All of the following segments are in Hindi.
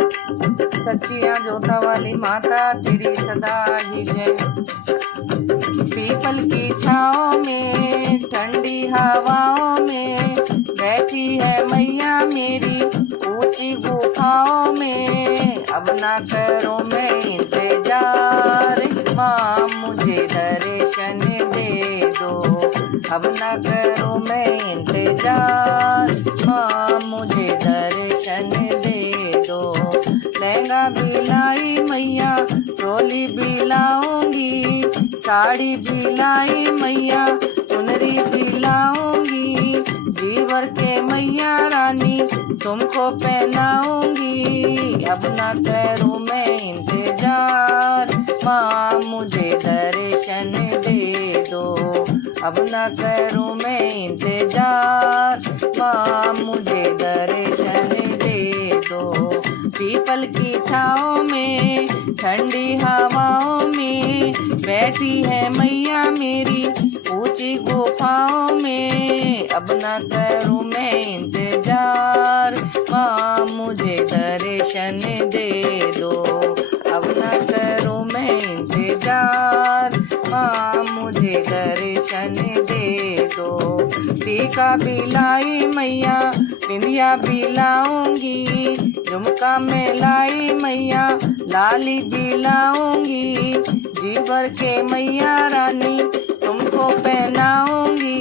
सच्चियाँ जोता वाली माता तेरी सदा ही जय। पीपल की छाँव में ठंडी हवाओं में बैठी है मैया मेरी ऊंची गुफाओं में। अब ना करो मैं इंतजार, माँ मुझे दर्शन दे दो। अब ना करो मैं इंतजार, माँ मुझे दर्शन दे दो। लहंगा भी लाई मैया चोली भी लाऊंगी, साड़ी भी लाई मैया चुनरी भी लाऊंगी। जीवर के मैया रानी तुमको पहनाऊंगी। अब ना करूँ मैं इंतजार, माँ मुझे दर्शन दे दो। अब ना करूँ मैं इंतजार, माँ मुझे दर्शन दे दो। पीपल की छाँव में ठंडी हवाओं में बैठी है मैया मेरी ऊंची गुफाओं में। अब ना करूँ मैं इंतजार, माँ मुझे दर्शन दे दो। अब ना करूँ मैं इंतजार, माँ मुझे दर्शन दे दो। टीका भी लाई मैया बिंदिया भी लाऊंगी, झुमका में लाई मैया लाली भी लाऊंगी। जीवर के मैया रानी तुमको पहनाऊंगी।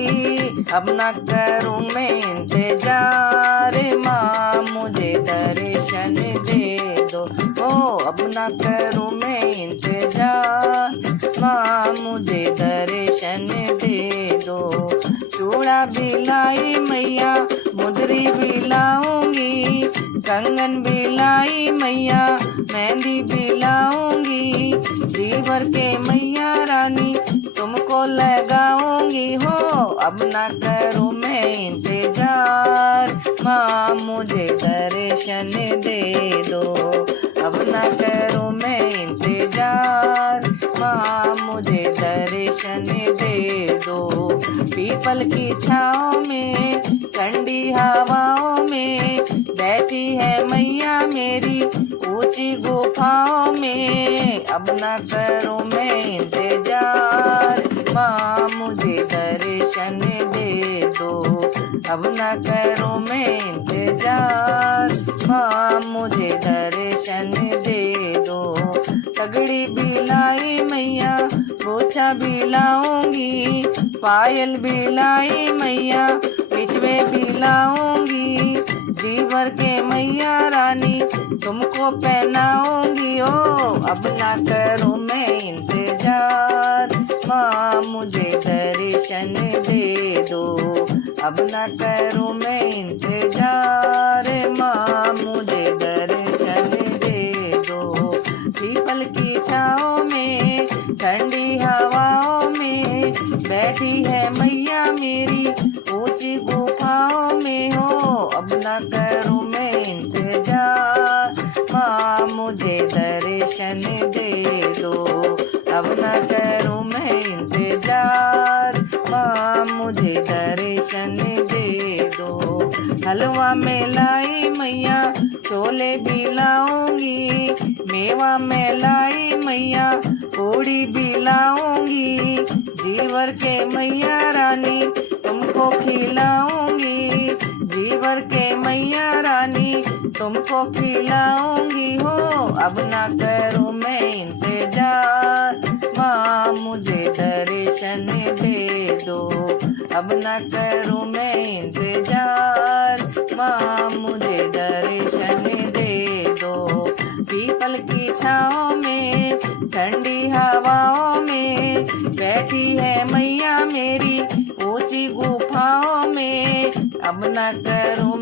अब ना करूँ मैं इंतजार, माँ मुझे दर्शन दे दो। ओ अब ना करूँ मैं इंतजार, माँ मुझे दर्शन दे दो। चूड़ा भी लाई मैया मुंदरी भी लाऊंगी, कंगन भी लाई मैया मेहंदी भी लाऊंगी। जीवर के मैया रानी तुमको लगाऊंगी हो। अब ना करूँ मैं इंतजार, माँ मुझे दर्शन दे दो। अब ना करूँ मैं इंतजार, माँ मुझे दर्शन दे दो। पीपल की छाँव में ठंडी हवाओं में बैठी है मैया मेरी ऊंची गुफाओं में। अब ना करूँ मैं इंतजार, माँ मुझे दर्शन दे दो। अब ना करूँ मैं इंतजार, माँ मुझे दर्शन दे दो। तगड़ी भी लाई मैया पोछा भी लाऊंगी, पायल भी लाई मैया बिछवे भी लाऊंगी। जीवर के मैया रानी तुमको पहनाऊंगी। ओ अब ना करूँ मैं इंतजार, माँ मुझे दर्शन दे दो। अब ना करूँ मैं इंतजार, माँ मुझे दर्शन दे दो। पीपल की छाँव में ठंडी हवाओं में बैठी है मैया मेरी ऊंची गुफाओं में हो। अब ना करूँ मैं इंतजार, माँ मुझे दर्शन दे दो। अब ना करूँ मैं इंतजार, माँ मुझे दर्शन दे दो। हलवा में लाई मैया छोले भी लाऊंगी, मेवा में लाई मैया पूड़ी भी लाऊंगी। जीवर के मैया रानी तुमको खिलाऊंगी। जीवर के मैया रानी तुमको खिलाऊंगी हो। अब ना करूँ मैं इंतजार, माँ मुझे दर्शन दे दो। अब ना करूँ मैं इंतजार, माँ मुझे दर्शन दे दो। पीपल की छाँव में ठंडी हवाओं में बैठी है मैया मेरी ऊंची गुफाओं में। अब ना करूँ